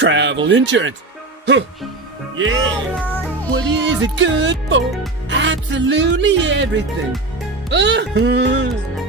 Travel insurance. Huh. Yeah. What is it good for? Absolutely everything.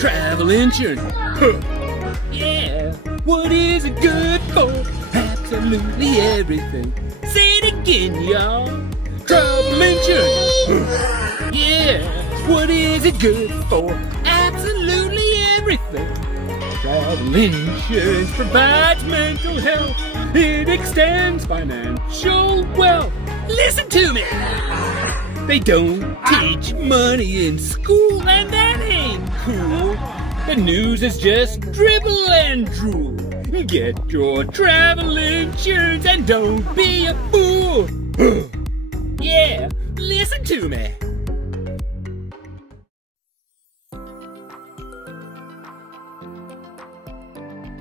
Travel insurance. Huh. Yeah. What is it good for? Absolutely everything. Say it again, y'all. Travel insurance. Huh. Yeah. What is it good for? Absolutely everything. Travel insurance provides mental health. It extends financial wealth. Listen to me. They don't teach money in school, and that ain't cool. The news is just dribble and drool. Get your travel insurance and don't be a fool. Yeah, listen to me.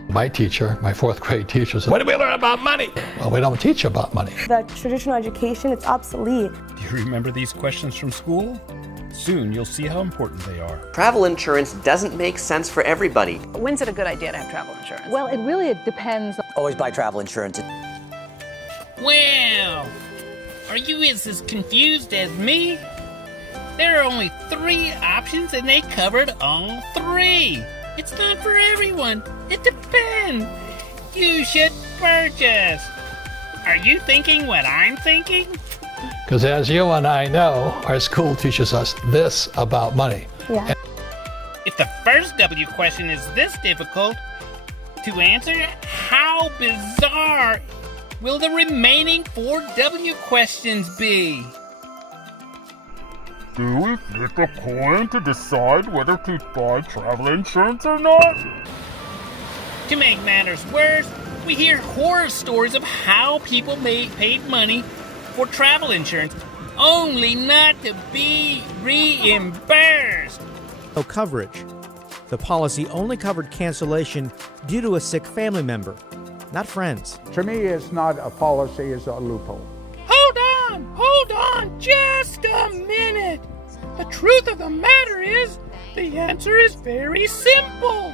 My teacher, my fourth grade teacher said, "What do we learn about money?" Well, we don't teach about money. The traditional education, it's obsolete. Do you remember these questions from school? Soon you'll see how important they are. Travel insurance doesn't make sense for everybody. When's it a good idea to have travel insurance? Well, it really depends. Always buy travel insurance. Well, are you as confused as me? There are only 3 options and they covered all 3. It's not for everyone. It depends. You should purchase. Are you thinking what I'm thinking? Because as you and I know, our school teaches us this about money. Yeah. If the first W question is this difficult to answer, how bizarre will the remaining 4 W questions be? Do we flip a coin to decide whether to buy travel insurance or not? To make matters worse, we hear horror stories of how people paid money for travel insurance, only not to be reimbursed. No coverage. The policy only covered cancellation due to a sick family member, not friends. To me, it's not a policy, it's a loophole. Hold on, just a minute. The truth of the matter is, the answer is very simple.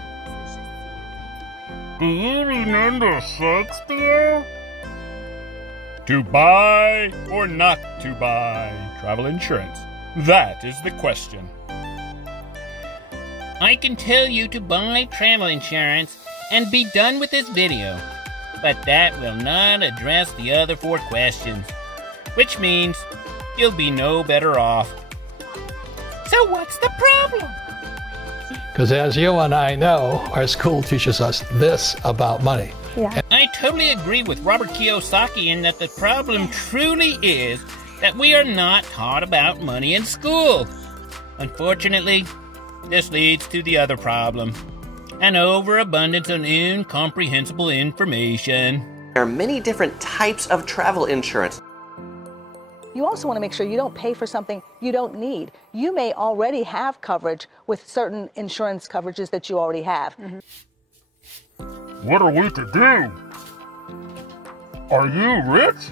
Do you remember Shakespeare? To buy or not to buy travel insurance? That is the question. I can tell you to buy travel insurance and be done with this video, but that will not address the other 4 questions, which means you'll be no better off. So what's the problem? Because as you and I know, our school teaches us this about money. Yeah. I totally agree with Robert Kiyosaki in that the problem truly is that we are not taught about money in school. Unfortunately, this leads to the other problem, an overabundance of incomprehensible information. There are many different types of travel insurance. You also want to make sure you don't pay for something you don't need. You may already have coverage with certain insurance coverages that you already have. What are we to do? Are you rich?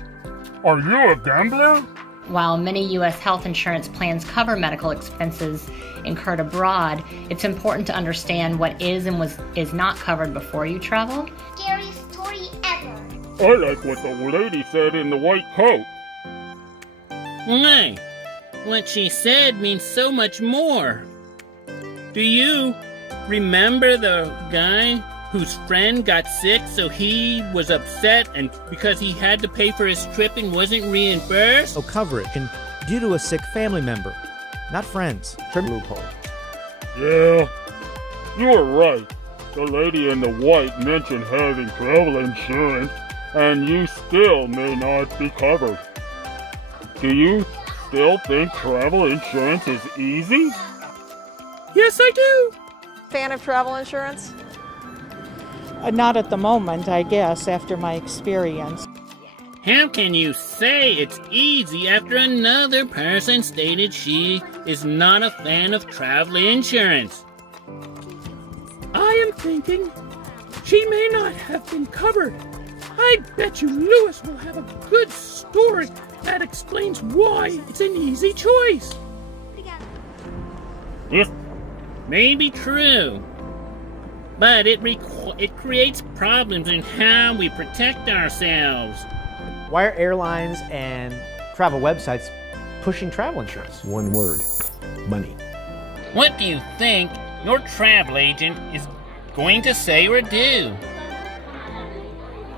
Are you a gambler? While many U.S. health insurance plans cover medical expenses incurred abroad, it's important to understand what is and is not covered before you travel. Scariest story ever. I like what the lady said in the white coat. Why? What she said means so much more. Do you remember the guy whose friend got sick, so he was upset and because he had to pay for his trip and wasn't reimbursed? No coverage and due to a sick family member, not friends. Loophole. Yeah, you are right. The lady in the white mentioned having travel insurance, and you still may not be covered. Do you still think travel insurance is easy? Yes, I do. Fan of travel insurance? Not at the moment, I guess, after my experience. How can you say it's easy after another person stated she is not a fan of travel insurance? I am thinking she may not have been covered. I bet you Lewis will have a good story that explains why it's an easy choice. This may be true, but it creates problems in how we protect ourselves. Why are airlines and travel websites pushing travel insurance? One word: money. What do you think your travel agent is going to say or do?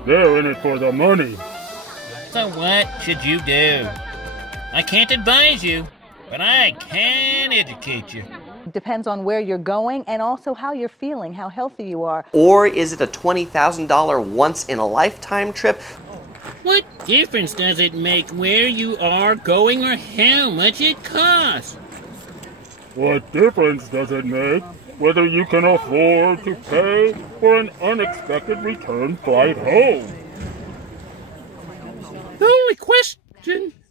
They're in it for the money. So what should you do? I can't advise you, but I can educate you. Depends on where you're going and also how you're feeling, how healthy you are. Or is it a $20,000 once-in-a-lifetime trip? What difference does it make where you are going or how much it costs? What difference does it make whether you can afford to pay for an unexpected return flight home?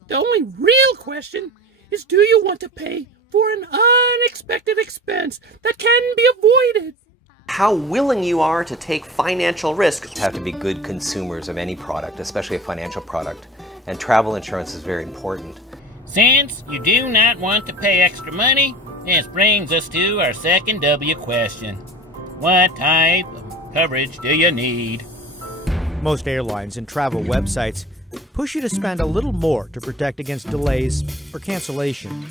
The only real question is, do you want to pay for an unexpected expense that can be avoided? How willing you are to take financial risk. You have to be good consumers of any product, especially a financial product. And travel insurance is very important. Since you do not want to pay extra money, this brings us to our second W question. What type of coverage do you need? Most airlines and travel websites push you to spend a little more to protect against delays or cancellation.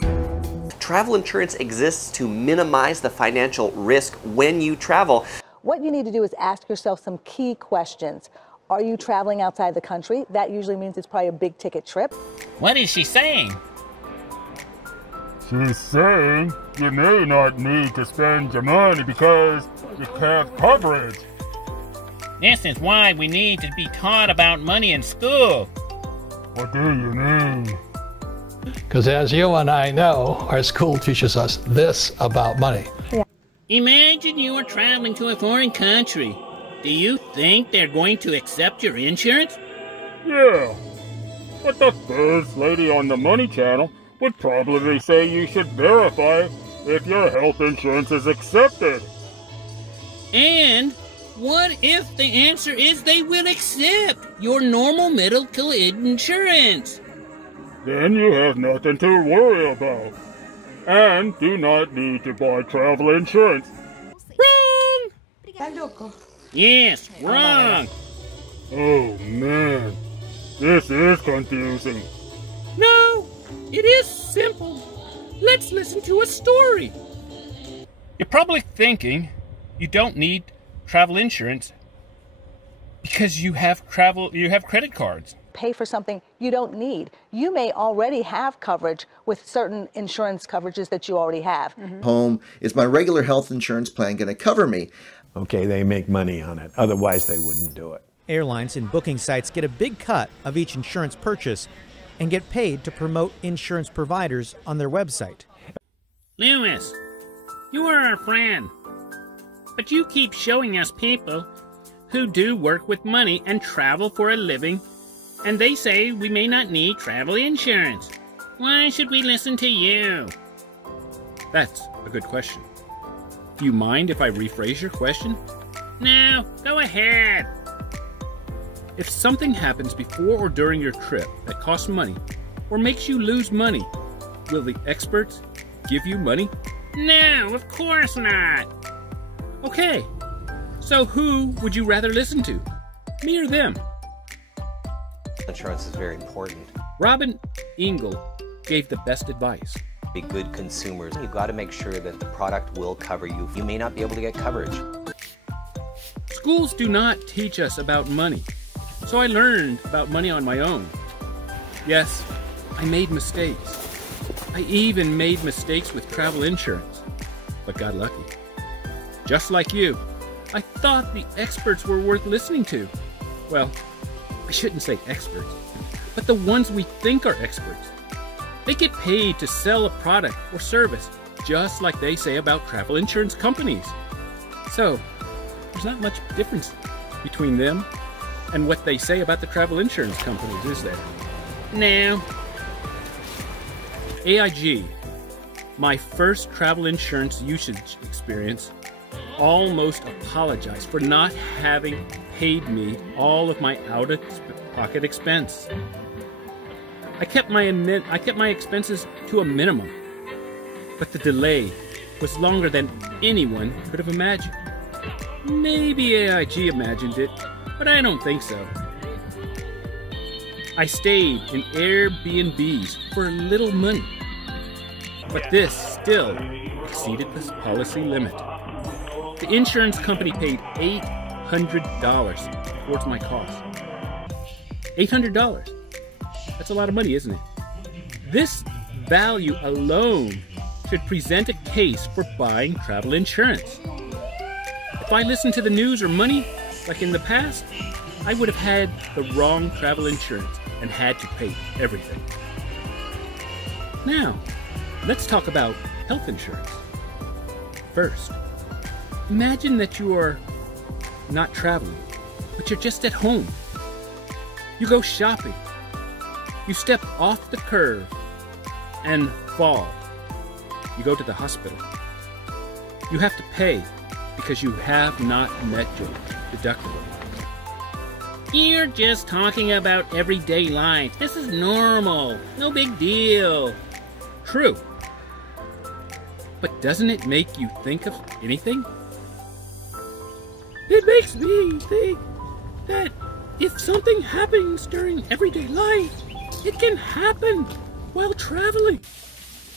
Travel insurance exists to minimize the financial risk when you travel. What you need to do is ask yourself some key questions. Are you traveling outside the country? That usually means it's probably a big ticket trip. What is she saying? She's saying you may not need to spend your money because you have coverage. This is why we need to be taught about money in school. What do you mean? Because as you and I know, our school teaches us this about money. Yeah. Imagine you are traveling to a foreign country. Do you think they're going to accept your insurance? Yeah, but the first lady on the Money Channel would probably say you should verify if your health insurance is accepted. And what if the answer is they will accept your normal medical insurance? Then you have nothing to worry about. And do not need to buy travel insurance. Wrong! Yes, wrong. Oh man, this is confusing. No, it is simple. Let's listen to a story. You're probably thinking you don't need travel insurance because you have credit cards. Pay for something you don't need. You may already have coverage with certain insurance coverages that you already have. Home, is my regular health insurance plan going to cover me? Okay, they make money on it. Otherwise, they wouldn't do it. Airlines and booking sites get a big cut of each insurance purchase and get paid to promote insurance providers on their website. Lewis, you are our friend, but you keep showing us people who do work with money and travel for a living, and they say we may not need travel insurance. Why should we listen to you? That's a good question. Do you mind if I rephrase your question? No, go ahead. If something happens before or during your trip that costs money or makes you lose money, will the experts give you money? No, of course not. Okay, so who would you rather listen to? Me or them? Insurance is very important. Robin Engel gave the best advice. Be good consumers. You've got to make sure that the product will cover you. You may not be able to get coverage. Schools do not teach us about money, so I learned about money on my own. Yes, I made mistakes. I even made mistakes with travel insurance, but got lucky. Just like you, I thought the experts were worth listening to. Well, I shouldn't say experts, but the ones we think are experts. They get paid to sell a product or service, just like they say about travel insurance companies. So, there's not much difference between them and what they say about the travel insurance companies, is there? No. AIG, my first travel insurance usage experience, almost apologized for not having paid me all of my out-of-pocket expense. I kept my expenses to a minimum, but the delay was longer than anyone could have imagined. Maybe AIG imagined it, but I don't think so. I stayed in Airbnbs for little money, but this still exceeded the policy limit. The insurance company paid $800 towards my cost. $800. That's a lot of money, isn't it? This value alone should present a case for buying travel insurance. If I listened to the news or money, like in the past, I would have had the wrong travel insurance and had to pay everything. Now, let's talk about health insurance. First, imagine that you are not traveling, but you're just at home. You go shopping. You step off the curb and fall. You go to the hospital. You have to pay because you have not met your deductible. You're just talking about everyday life. This is normal. No big deal. True. But doesn't it make you think of anything? It makes me think that if something happens during everyday life, it can happen while traveling.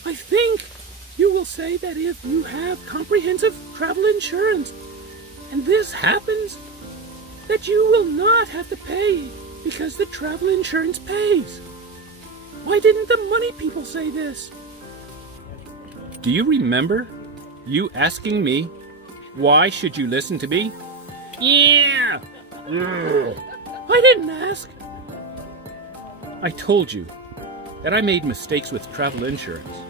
I think you will say that if you have comprehensive travel insurance and this happens, that you will not have to pay because the travel insurance pays. Why didn't the money people say this? Do you remember you asking me, why should you listen to me? Yeah! I didn't ask. I told you that I made mistakes with travel insurance.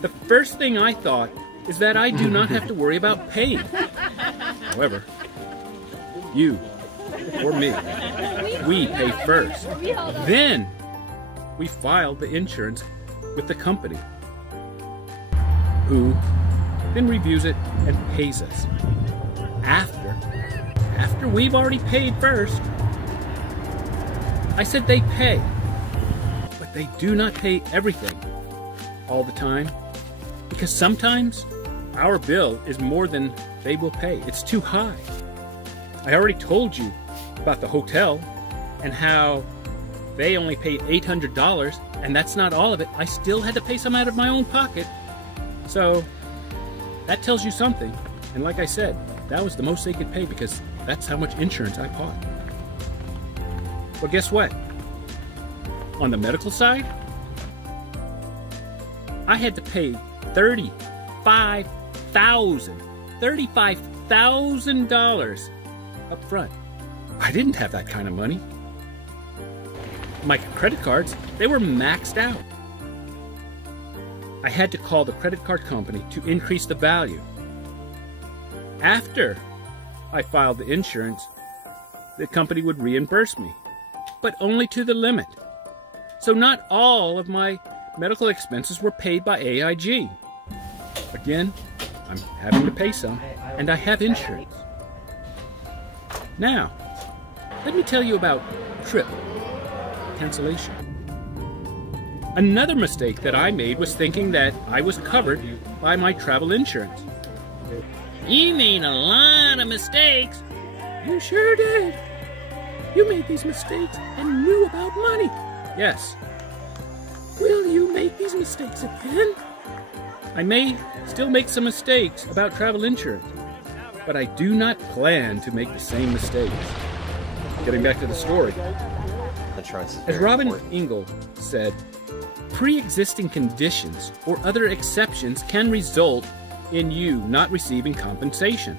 The first thing I thought is that I do not have to worry about paying. However, you or me, we pay first. Then we file the insurance with the company, who then reviews it and pays us. After we've already paid first. I said they pay, but they do not pay everything all the time, because sometimes our bill is more than they will pay. It's too high. I already told you about the hotel and how they only paid $800, and that's not all of it. I still had to pay some out of my own pocket. So that tells you something. And like I said, that was the most they could pay because that's how much insurance I bought. Well, guess what? On the medical side, I had to pay $35,000 up front. I didn't have that kind of money. My credit cards, they were maxed out. I had to call the credit card company to increase the value. After I filed the insurance, the company would reimburse me, but only to the limit. So not all of my medical expenses were paid by AIG. Again, I'm having to pay some, and I have insurance. Now, let me tell you about trip cancellation. Another mistake that I made was thinking that I was covered by my travel insurance. You made a lot of mistakes. You sure did. You made these mistakes and knew about money. Yes. Will you make these mistakes again? I may still make some mistakes about travel insurance, but I do not plan to make the same mistakes. Getting back to the story. As Robin Ingle said, pre-existing conditions or other exceptions can result in you not receiving compensation.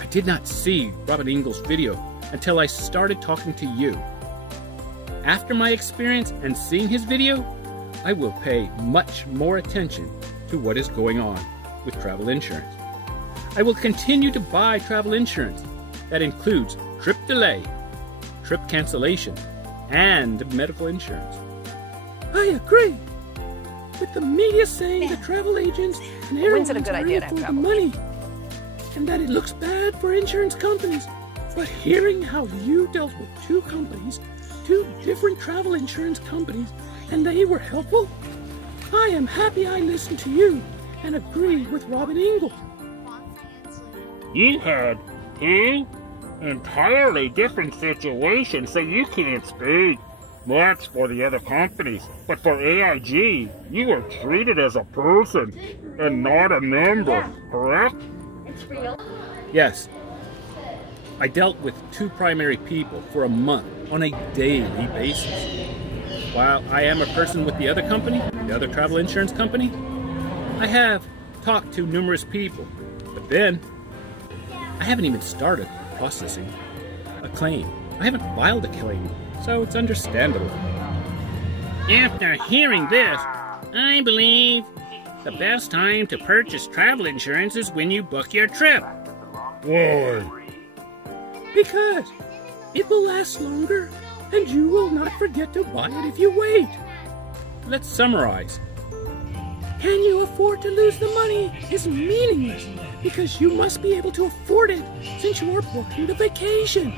I did not see Robin Ingle's video until I started talking to you. After my experience and seeing his video, I will pay much more attention to what is going on with travel insurance. I will continue to buy travel insurance that includes trip delay, trip cancellation, and medical insurance. I agree. With the media saying that travel agents and airlines are in it for the money, and that it looks bad for insurance companies, but hearing how you dealt with two companies, two different travel insurance companies, and they were helpful, I am happy I listened to you and agree with Robin Ingle. You had two entirely different situations, so you can't speak much for the other companies. But for AIG, you were treated as a person and not a number, correct? It's real. Yes. I dealt with two primary people for a month on a daily basis. While I am a person with the other company, the other travel insurance company, I have talked to numerous people. But then, I haven't even started processing a claim. I haven't filed a claim, so it's understandable. After hearing this, I believe the best time to purchase travel insurance is when you book your trip. Why? Because it will last longer, and you will not forget to buy it if you wait. Let's summarize. Can you afford to lose the money is meaningless because you must be able to afford it since you are booking the vacation.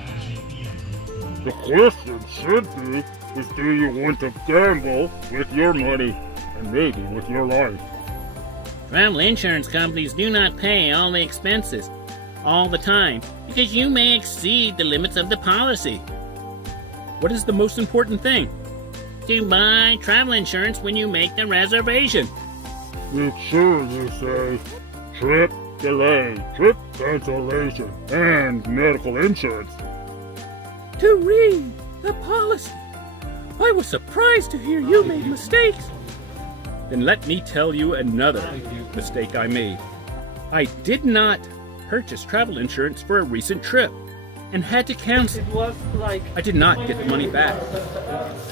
The question should be, is do you want to gamble with your money and maybe with your life? Travel insurance companies do not pay all the expenses all the time because you may exceed the limits of the policy. What is the most important thing? To buy travel insurance when you make the reservation. Insure, you say. Trip delay, trip cancellation, and medical insurance. To read the policy. I was surprised to hear you made mistakes. Then let me tell you another mistake I made. I did not purchase travel insurance for a recent trip and had to cancel. I did not get the money back.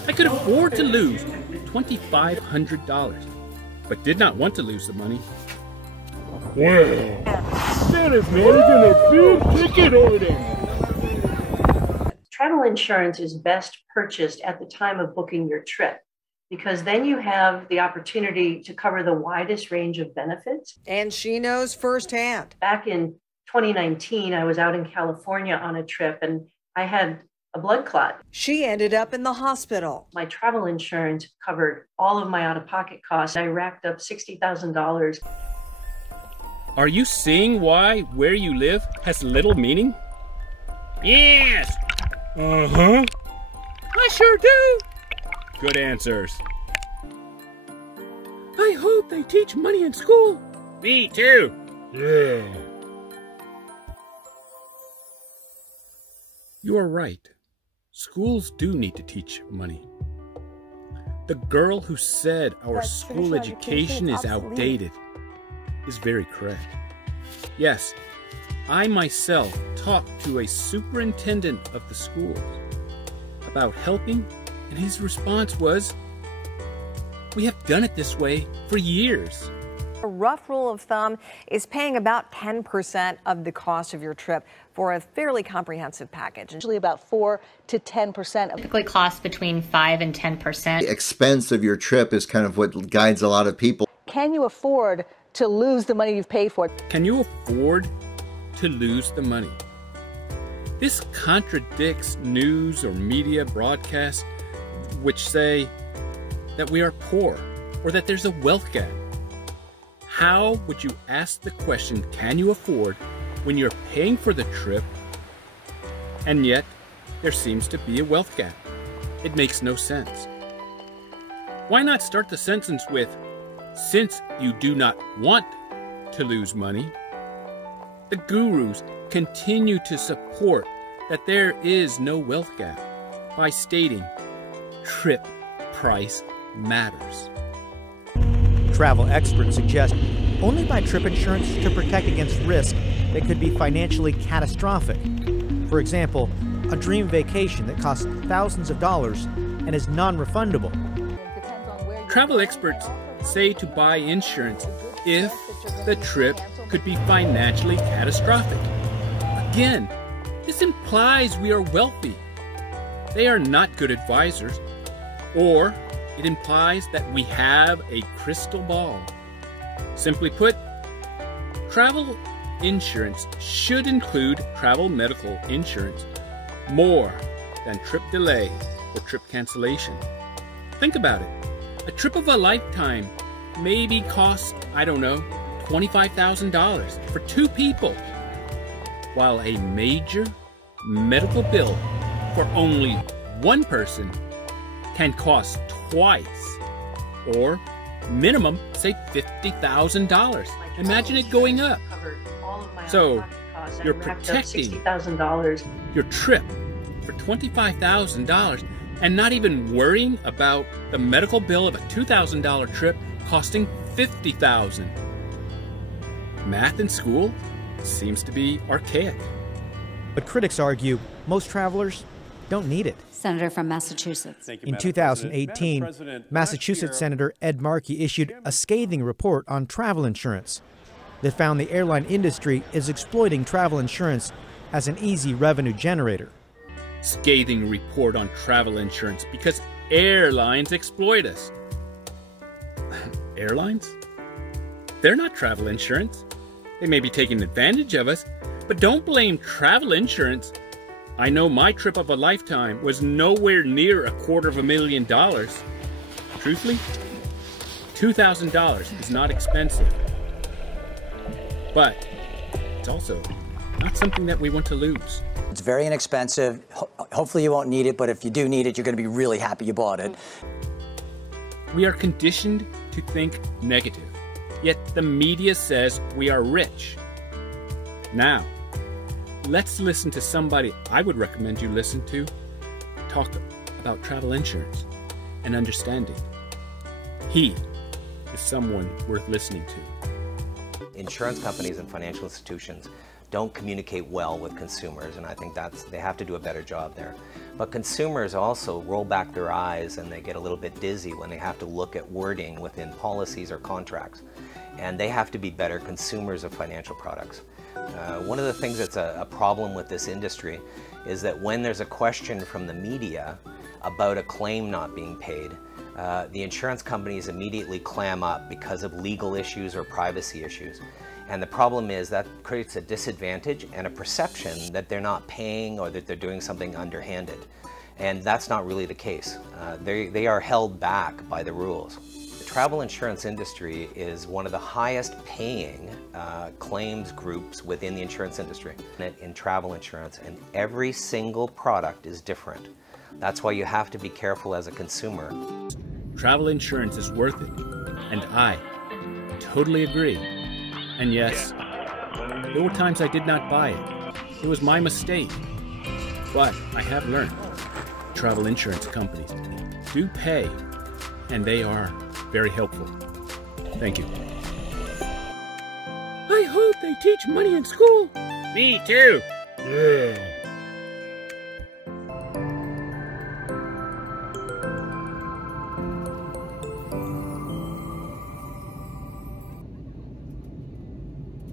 I could afford to lose $2,500, but did not want to lose the money. Well, that is not even a big ticket item. Travel insurance is best purchased at the time of booking your trip, because then you have the opportunity to cover the widest range of benefits. And she knows firsthand. Back in 2019, I was out in California on a trip and I had a blood clot. She ended up in the hospital. My travel insurance covered all of my out-of-pocket costs. I racked up $60,000. Are you seeing why where you live has little meaning? Yes! Uh-huh. I sure do. Good answers. I hope they teach money in school. Me too. Yeah. You are right. Schools do need to teach money. The girl who said our school education is outdated is very correct. Yes, I myself talked to a superintendent of the schools about helping, and his response was, "We have done it this way for years." A rough rule of thumb is paying about 10% of the cost of your trip for a fairly comprehensive package. Usually about 4 to 10% Typically costs between 5 and 10%. The expense of your trip is kind of what guides a lot of people. Can you afford to lose the money you've paid for? Can you afford to lose the money? This contradicts news or media broadcasts which say that we are poor or that there's a wealth gap. How would you ask the question, can you afford, when you're paying for the trip, and yet there seems to be a wealth gap? It makes no sense. Why not start the sentence with, since you do not want to lose money? The gurus continue to support that there is no wealth gap by stating trip price matters. Travel experts suggest only buy trip insurance to protect against risk that could be financially catastrophic. For example, a dream vacation that costs thousands of dollars and is non-refundable. Travel experts say to buy insurance if the trip could be financially catastrophic. Again, this implies we are wealthy. They are not good advisors, or it implies that we have a crystal ball. Simply put, travel insurance should include travel medical insurance more than trip delay or trip cancellation. Think about it. A trip of a lifetime maybe costs, I don't know, $25,000 for two people. while a major medical bill for only one person can cost twice, or minimum, say $50,000. Imagine it going up. So you're protecting your trip for $25,000 and not even worrying about the medical bill of a $2,000 trip costing $50,000. Math in school seems to be archaic. But critics argue most travelers don't need it. Senator from Massachusetts. In 2018, Massachusetts Senator Ed Markey issued a scathing report on travel insurance that found the airline industry is exploiting travel insurance as an easy revenue generator. Scathing report on travel insurance because airlines exploit us. Airlines? They're not travel insurance. They may be taking advantage of us, but don't blame travel insurance. I know my trip of a lifetime was nowhere near $250,000. Truthfully, $2,000 is not expensive. But it's also not something that we want to lose. It's very inexpensive. Hopefully you won't need it, but if you do need it, you're going to be really happy you bought it. We are conditioned to think negative, yet the media says we are rich. Now, let's listen to somebody I would recommend you listen to talk about travel insurance and understanding. He is someone worth listening to. Insurance companies and financial institutions don't communicate well with consumers, and I think they have to do a better job there. But consumers also roll back their eyes and they get a little bit dizzy when they have to look at wording within policies or contracts. And they have to be better consumers of financial products. One of the things that's a problem with this industry is that when there's a question from the media about a claim not being paid, the insurance companies immediately clam up because of legal issues or privacy issues. And the problem is that creates a disadvantage and a perception that they're not paying or that they're doing something underhanded. And that's not really the case. They are held back by the rules. The travel insurance industry is one of the highest paying claims groups within the insurance industry in travel insurance, and every single product is different. That's why you have to be careful as a consumer. Travel insurance is worth it, and I totally agree. And yes, there were times I did not buy it. It was my mistake. But I have learned travel insurance companies do pay, and they are very helpful. Thank you. I hope they teach money in school. Me too. Yeah.